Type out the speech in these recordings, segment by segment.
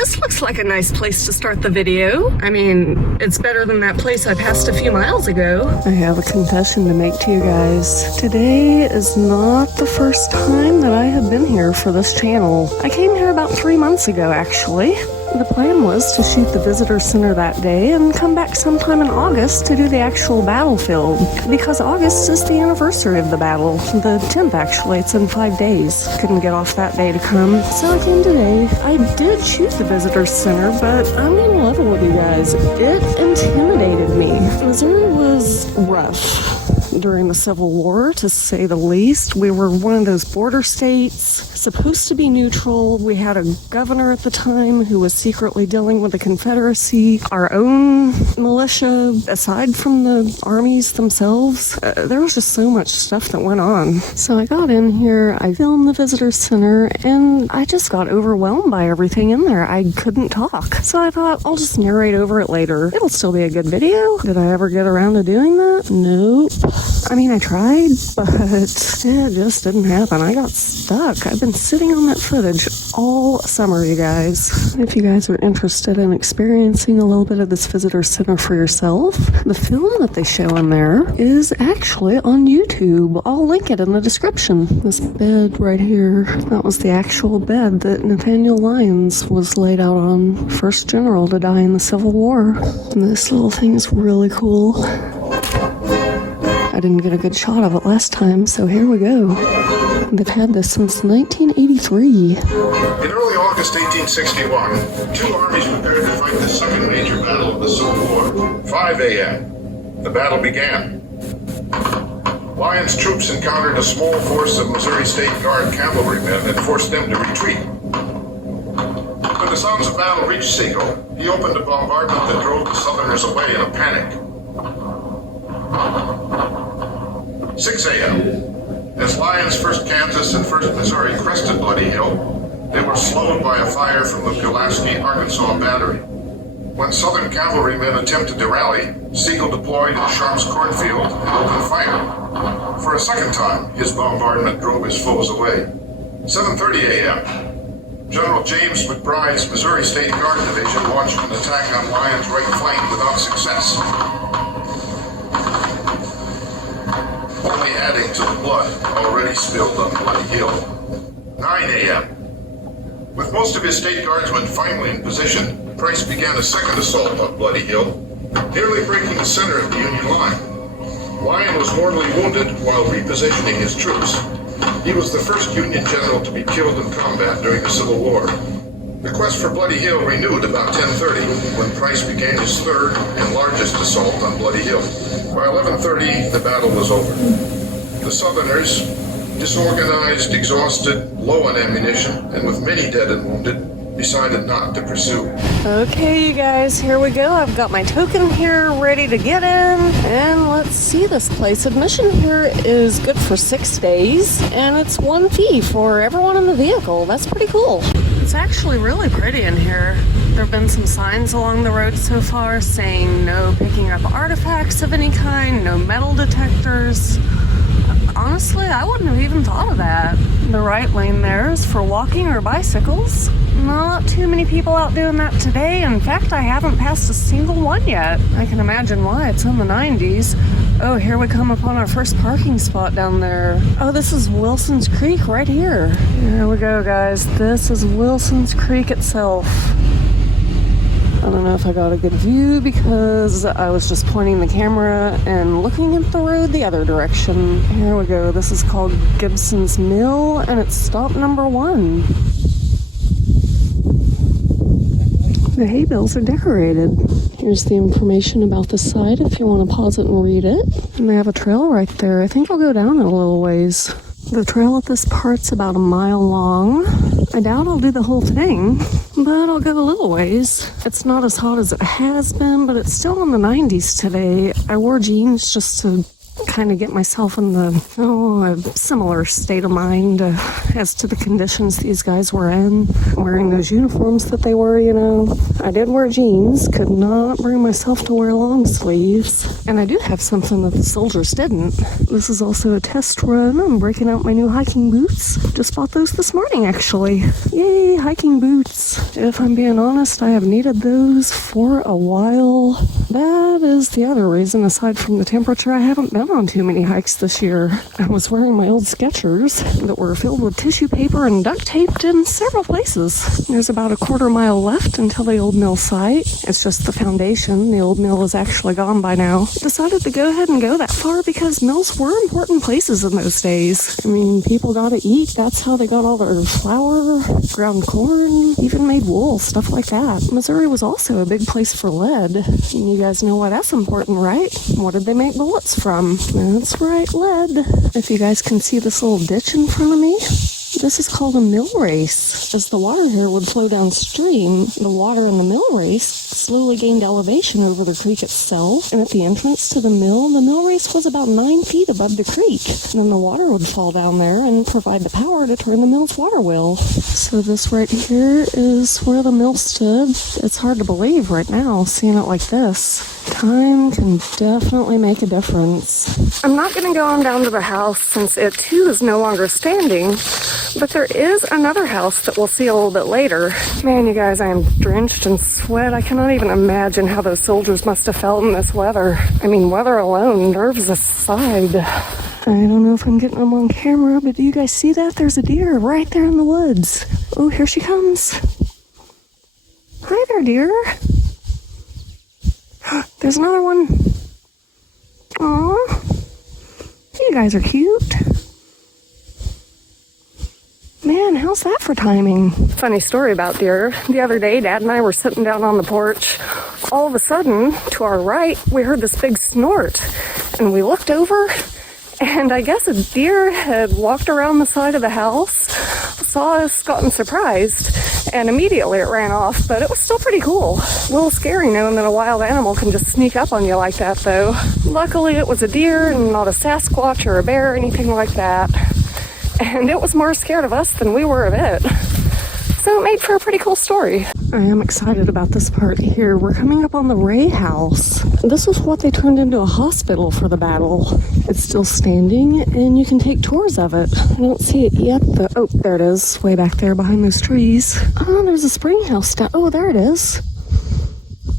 this looks like a nice place to start the video. I mean, it's better than that place I passed a few miles ago. I have a confession to make to you guys. Today is not the first time that I have been here for this channel. I came here about 3 months ago, actually. The plan was to shoot the visitor center that day and come back sometime in August to do the actual battlefield, because August is the anniversary of the battle. The 10th, actually. It's in 5 days. Couldn't get off that day to come, so I came today. I did shoot the visitor center, but I'm gonna level with you guys. It intimidated me. Missouri was rough during the Civil War, to say the least. We were one of those border states, supposed to be neutral. We had a governor at the time who was secretly dealing with the Confederacy. Our own militia, aside from the armies themselves, there was just so much stuff that went on. So I got in here, I filmed the visitor center, and I just got overwhelmed by everything in there. I couldn't talk. So I thought, I'll just narrate over it later. It'll still be a good video. Did I ever get around to doing that? Nope. I mean, I tried, but it just didn't happen. I got stuck. I've been sitting on that footage all summer, you guys. If you guys are interested in experiencing a little bit of this visitor center for yourself, the film that they show in there is actually on YouTube. I'll link it in the description. This bed right here, that was the actual bed that Nathaniel Lyons was laid out on, first general to die in the Civil War. And this little thing is really cool. I didn't get a good shot of it last time, so here we go. They've had this since 1983. In early August 1861, two armies prepared to fight the second major battle of the Civil War. 5 a.m. The battle began. Lyon's troops encountered a small force of Missouri State Guard cavalrymen and forced them to retreat. When the sounds of battle reached Sigel, he opened a bombardment that drove the Southerners away in a panic. 6 a.m. As Lyons, 1st Kansas, and 1st Missouri crested Bloody Hill, they were slowed by a fire from the Pulaski, Arkansas battery. When Southern cavalrymen attempted to rally, Sigel deployed in Sharp's cornfield and opened fire. For a second time, his bombardment drove his foes away. 7:30 a.m. General James McBride's Missouri State Guard Division launched an attack on Lyons' right flank without success, only adding to the blood already spilled on Bloody Hill. 9 a.m. With most of his state guardsmen finally in position, Price began a second assault on Bloody Hill, nearly breaking the center of the Union line. Lyon was mortally wounded while repositioning his troops. He was the first Union general to be killed in combat during the Civil War. The quest for Bloody Hill renewed about 10:30 when Price began his third and largest assault on Bloody Hill. By 11:30, the battle was over. The Southerners, disorganized, exhausted, low on ammunition, and with many dead and wounded, decided not to pursue. Okay, you guys, here we go. I've got my token here ready to get in, and let's see this place. Admission here is good for 6 days, and it's 1 fee for everyone in the vehicle. That's pretty cool. It's actually really pretty in here. There have been some signs along the road so far saying no picking up artifacts of any kind, no metal detectors. Honestly, I wouldn't have even thought of that. The right lane there is for walking or bicycles. Not too many people out doing that today. In fact, I haven't passed a single one yet. I can imagine why. It's in the 90s. Oh, here we come upon our first parking spot down there. Oh, this is Wilson's Creek right here. Here we go, guys. This is Wilson's Creek itself. I don't know if I got a good view because I was just pointing the camera and looking at the road the other direction. Here we go. This is called Gibson's Mill, and it's stop number 1. The hay bales are decorated. Here's the information about the site if you want to pause it and read it. And they have a trail right there. I think I'll go down it a little ways. The trail at this part's about 1 mile long. I doubt I'll do the whole thing, but I'll go a little ways. It's not as hot as it has been, but it's still in the 90s today. I wore jeans just to kind of get myself in a similar state of mind as to the conditions these guys were in, wearing those uniforms that they were, you know. I did wear jeans, could not bring myself to wear long sleeves, and I do have something that the soldiers didn't. This is also a test run. I'm breaking out my new hiking boots. Just bought those this morning, actually. Yay, hiking boots. If I'm being honest, I have needed those for a while. That is the other reason, aside from the temperature, I haven't been on too many hikes this year. I was wearing my old Skechers that were filled with tissue paper and duct taped in several places. There's about a quarter-mile left until the old mill site. It's just the foundation. The old mill is actually gone by now. Decided to go ahead and go that far because mills were important places in those days. I mean, people got to eat. That's how they got all their flour, ground corn, even made wool, stuff like that. Missouri was also a big place for lead. And you guys know why that's important, right? What did they make bullets from? That's right, lead. If you guys can see this little ditch in front of me, this is called a mill race. As the water here would flow downstream, the water in the mill race slowly gained elevation over the creek itself. And at the entrance to the mill race was about 9 feet above the creek. And then the water would fall down there and provide the power to turn the mill's water wheel. So this right here is where the mill stood. It's hard to believe right now, seeing it like this. Time can definitely make a difference. I'm not going to go on down to the house since it too is no longer standing, but there is another house that we'll see a little bit later. Man, you guys, I am drenched in sweat. I cannot even imagine how those soldiers must have felt in this weather. I mean, weather alone, nerves aside. I don't know if I'm getting them on camera, but do you guys see that? There's a deer right there in the woods. Oh, here she comes. Hi there, deer. There's another one. Aw, you guys are cute. Man, how's that for timing? Funny story about deer. The other day, Dad and I were sitting down on the porch. All of a sudden, to our right, we heard this big snort. And we looked over, and I guess a deer had walked around the side of the house, saw us, gotten surprised, and immediately it ran off, but it was still pretty cool. A little scary knowing that a wild animal can just sneak up on you like that, though. Luckily, it was a deer and not a Sasquatch or a bear or anything like that. And it was more scared of us than we were of it. So it made for a pretty cool story. I am excited about this part here. We're coming up on the Ray House. This is what they turned into a hospital for the battle. It's still standing, and you can take tours of it. I don't see it yet, but oh, there it is, way back there behind those trees. Oh, there's a spring house down. Oh, there it is.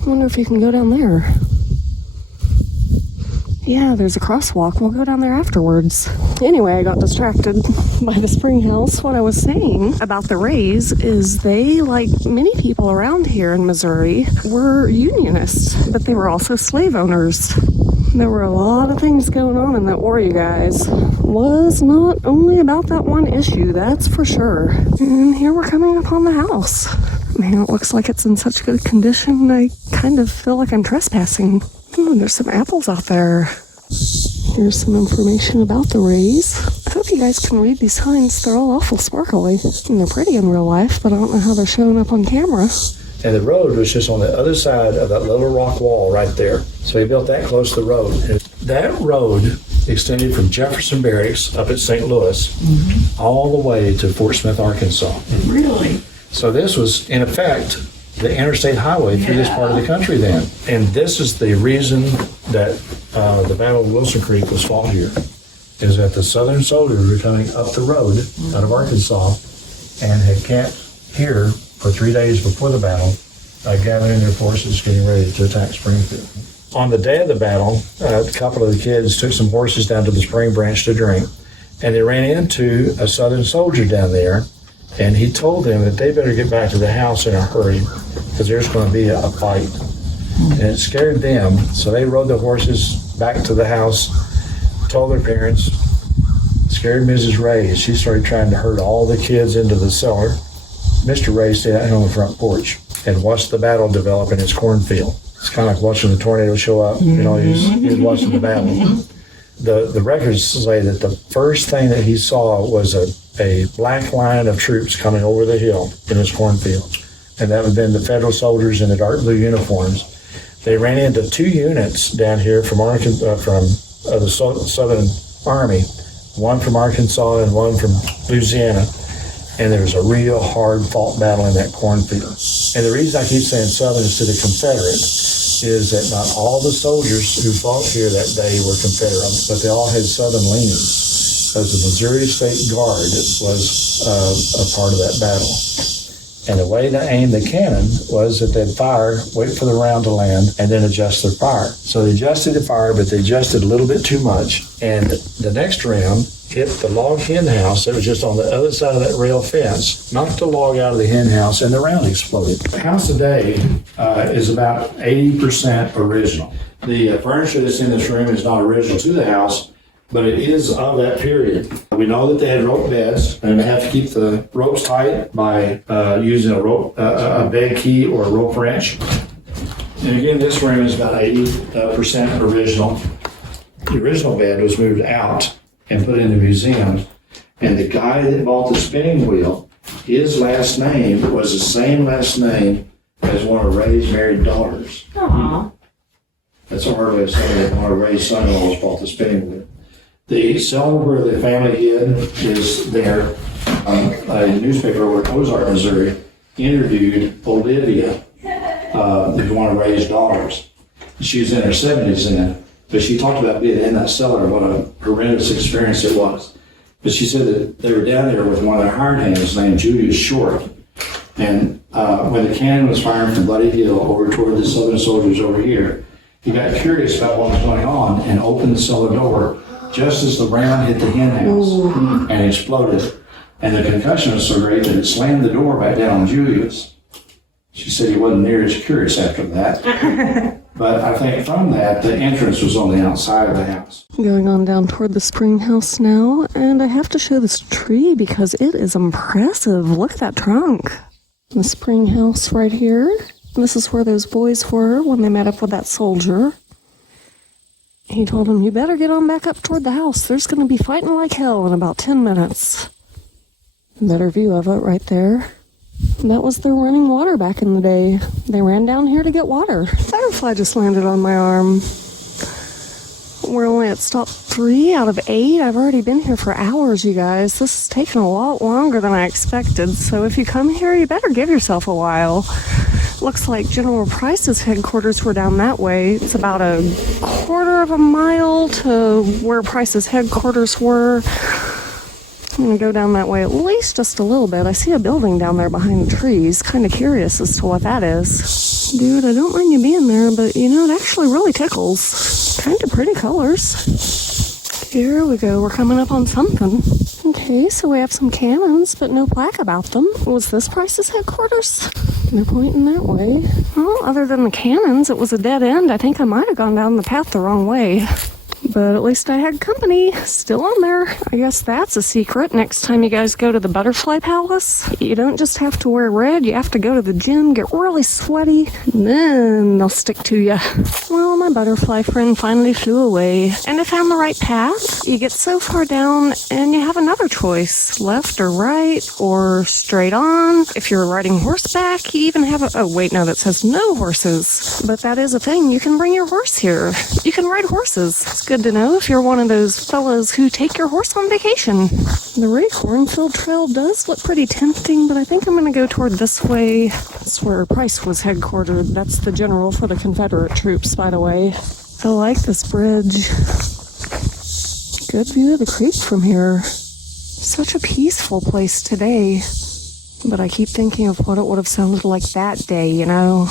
I wonder if you can go down there. Yeah, there's a crosswalk. We'll go down there afterwards. Anyway, I got distracted by the spring house. What I was saying about the Rays is they, like many people around here in Missouri, were unionists, but they were also slave owners. There were a lot of things going on in that war, you guys. Was not only about that one issue, that's for sure. And here we're coming upon the house. Man, it looks like it's in such good condition, I kind of feel like I'm trespassing. Oh, there's some apples out there. Here's some information about the Rays. I hope you guys can read these signs. They're all awful sparkly. And they're pretty in real life, but I don't know how they're showing up on camera. And the road was just on the other side of that little rock wall right there. So he built that close to the road. And that road extended from Jefferson Barracks up at St. Louis all the way to Fort Smith, Arkansas. Really? So this was, in effect, the interstate highway through this part of the country then. And this is the reason that the Battle of Wilson Creek was fought here, is that the Southern soldiers were coming up the road out of Arkansas and had camped here for 3 days before the battle, gathering their forces, getting ready to attack Springfield. On the day of the battle, a couple of the kids took some horses down to the spring branch to drink, and they ran into a Southern soldier down there, and he told them that they better get back to the house in a hurry because there's going to be a fight. And it scared them, so they rode the horses back to the house, told their parents, scared Mrs. Ray. She started trying to herd all the kids into the cellar. Mr. Ray stayed out on the front porch and watched the battle develop in his cornfield. It's kind of like watching the tornado show up. You know, he was watching the battle. The records say that the first thing that he saw was a black line of troops coming over the hill in his cornfield. And that would have been the federal soldiers in the dark blue uniforms. They ran into 2 units down here from the Southern Army, one from Arkansas and one from Louisiana. And there was a real hard fought battle in that cornfield. And the reason I keep saying Southern instead of Confederate is that not all the soldiers who fought here that day were Confederate, but they all had Southern leanings, because the Missouri State Guard was a part of that battle. And the way to aim the cannon was that they'd fire, wait for the round to land, and then adjust their fire. So they adjusted the fire, but they adjusted a little bit too much. And the next round hit the log hen house that was just on the other side of that rail fence, knocked the log out of the hen house, and the round exploded. The house today is about 80% original. The furniture that's in this room is not original to the house, but it is of that period. We know that they had rope beds, and they have to keep the ropes tight by using a bed key or a rope wrench. And again, this room is about 80% original. The original bed was moved out and put in the museum. And the guy that bought the spinning wheel, his last name was the same last name as one of Ray's married daughters. Aww. That's a hard way of saying it. One of Ray's son-in-laws bought the spinning wheel. The cellar where the family hid is there. A newspaper over in Ozark, Missouri, interviewed Olivia, who's one of Ray's daughters. She was in her 70s then, but she talked about being in that cellar, what a horrendous experience it was. But she said that they were down there with one of their hired hands named Julius Short. And when the cannon was firing from Bloody Hill over toward the Southern soldiers over here, he got curious about what was going on and opened the cellar door just as the round hit the hen house and exploded. And the concussion was so great that it slammed the door back down on Julius. She said he wasn't near as curious after that. But I think from that, the entrance was on the outside of the house. Going on down toward the spring house now, and I have to show this tree because it is impressive. Look at that trunk. The spring house right here. This is where those boys were when they met up with that soldier. He told them, you better get on back up toward the house. There's going to be fighting like hell in about 10 minutes. Better view of it right there. That was their running water back in the day. They ran down here to get water. Butterfly just landed on my arm. We're only at stop 3 out of 8. I've already been here for hours, you guys. This has taken a lot longer than I expected. So if you come here, you better give yourself a while. Looks like General Price's headquarters were down that way. It's about a quarter of a mile to where Price's headquarters were. I'm going to go down that way at least just a little bit. I see a building down there behind the trees. Kind of curious as to what that is. Dude, I don't mind you being there, but you know, it actually really tickles. Kind of pretty colors. Here we go. We're coming up on something. Okay, so we have some cannons, but no plaque about them. Was this Price's headquarters? They're pointing that way. Well, other than the cannons, it was a dead end. I think I might have gone down the path the wrong way. But at least I had company still on there. I guess that's a secret. Next time you guys go to the Butterfly Palace, you don't just have to wear red. You have to go to the gym, get really sweaty, and then they'll stick to you. Well, my butterfly friend finally flew away, and I found the right path. You get so far down, and you have another choice, left or right, or straight on. If you're riding horseback, you even have oh wait, no, that says no horses. But that is a thing. You can bring your horse here. You can ride horses. It's good to know if you're one of those fellas who take your horse on vacation. The Ray Cornfield Trail does look pretty tempting, but I think I'm going to go toward this way. That's where Price was headquartered. That's the general for the Confederate troops, by the way. I like this bridge. Good view of the creek from here. Such a peaceful place today. But I keep thinking of what it would have sounded like that day, you know?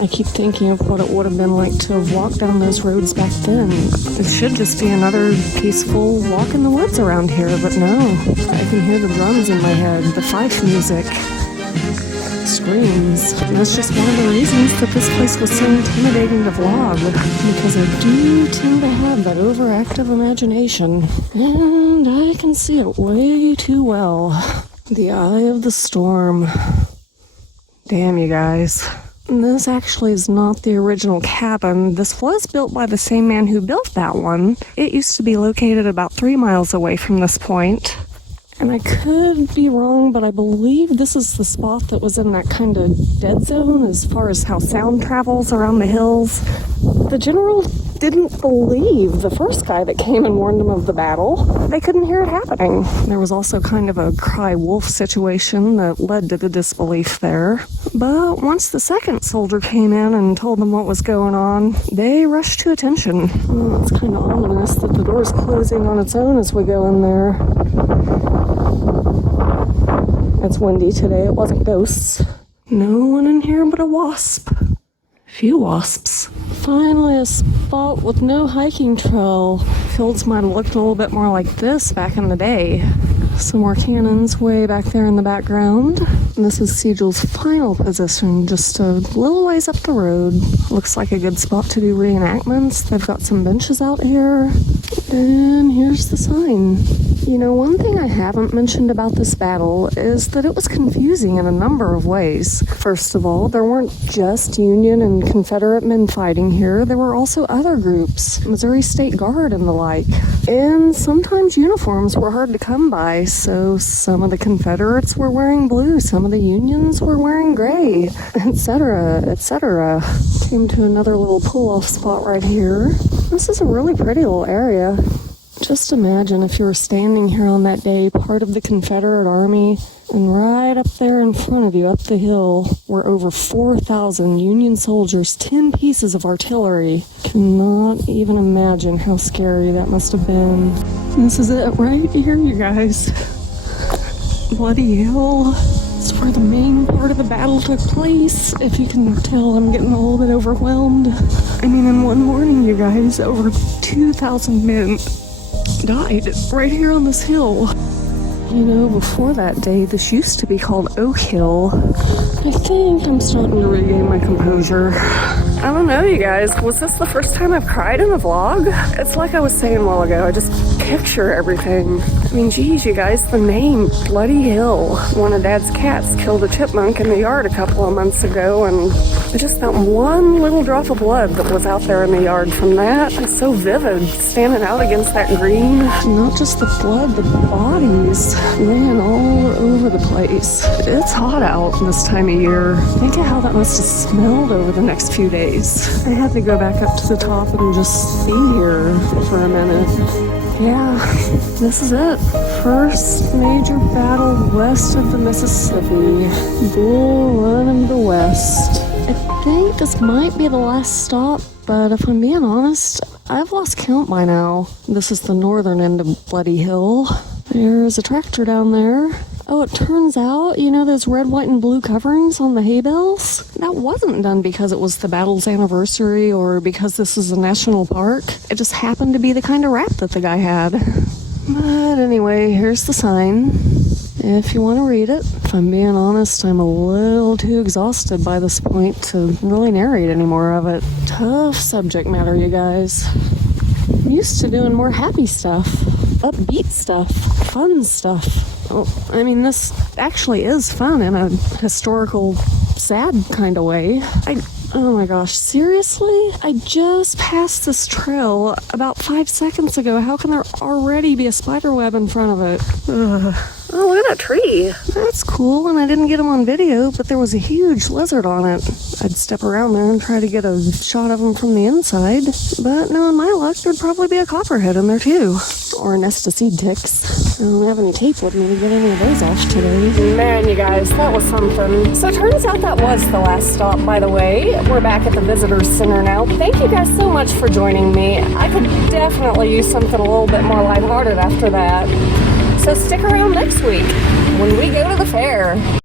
I keep thinking of what it would have been like to have walked down those roads back then. It should just be another peaceful walk in the woods around here, but no. I can hear the drums in my head, the fife music, screams. And that's just one of the reasons that this place was so intimidating to vlog, because I do tend to have that overactive imagination. And I can see it way too well. The eye of the storm. Damn, you guys. This actually is not the original cabin. This was built by the same man who built that one. It used to be located about 3 miles away from this point. And I could be wrong, but I believe this is the spot that was in that kind of dead zone as far as how sound travels around the hills. The general didn't believe the first guy that came and warned him of the battle. They couldn't hear it happening. There was also kind of a cry wolf situation that led to the disbelief there. But once the second soldier came in and told them what was going on, they rushed to attention. Oh, it's kind of ominous that the door's closing on its own as we go in there. It's it's windy today. It wasn't ghosts. No one in here but a wasp. Few wasps. Finally, a spot with no hiking trail. Fields might have looked a little bit more like this back in the day. Some more cannons way back there in the background. And this is Sigel's final position, just a little ways up the road. Looks like a good spot to do reenactments. They've got some benches out here. And here's the sign. You know, one thing I haven't mentioned about this battle is that it was confusing in a number of ways. First of all, there weren't just Union and Confederate men fighting here. There were also other groups, Missouri State Guard and the like. And sometimes uniforms were hard to come by, so some of the Confederates were wearing blue, some of the Unions were wearing gray, etc., etc. Came to another little pull-off spot right here. This is a really pretty little area. Just imagine if you were standing here on that day, part of the Confederate Army, and right up there in front of you, up the hill, were over 4,000 Union soldiers, 10 pieces of artillery. Cannot even imagine how scary that must have been. This is it right here, you guys. Bloody Hill. It's where the main part of the battle took place. If you can tell, I'm getting a little bit overwhelmed. I mean, in one morning, you guys, over 2,000 men died right here on this hill. You know, before that day, this used to be called Oak Hill. I think I'm starting to regain my composure. I don't know, you guys. Was this the first time I've cried in a vlog? It's like I was saying a while ago. I just picture everything. I mean, geez, you guys, the name Bloody Hill. One of Dad's cats killed a chipmunk in the yard a couple of months ago, and just that one little drop of blood that was out there in the yard from that. It's so vivid, standing out against that green. Not just the blood, the bodies laying all over the place. It's hot out this time of year. Think of how that must have smelled over the next few days. I had to go back up to the top and just be here for a minute. Yeah, this is it. First major battle west of the Mississippi. Bull Run of the West. I think this might be the last stop, but if I'm being honest, I've lost count by now. This is the northern end of Bloody Hill. There's a tractor down there. Oh, it turns out, you know those red, white, and blue coverings on the hay bales? That wasn't done because it was the battle's anniversary or because this is a national park. It just happened to be the kind of wrap that the guy had. But anyway, here's the sign. If you want to read it. If I'm being honest, I'm a little too exhausted by this point to really narrate any more of it. Tough subject matter, you guys. I'm used to doing more happy stuff, upbeat stuff, fun stuff. Oh, I mean, this actually is fun in a historical, sad kind of way. Oh my gosh, seriously? I just passed this trail about 5 seconds ago. How can there already be a spider web in front of it? Ugh. Oh, look at that tree. That's cool, and I didn't get him on video, but there was a huge lizard on it. I'd step around there and try to get a shot of him from the inside, but knowing my luck, there'd probably be a copperhead in there too. Or a nest of seed ticks. I don't have any tape with me to get any of those off today. Man, you guys, that was something. So it turns out that was the last stop, by the way. We're back at the Visitor Center now. Thank you guys so much for joining me. I could definitely use something a little bit more lighthearted after that. So stick around next week when we go to the fair.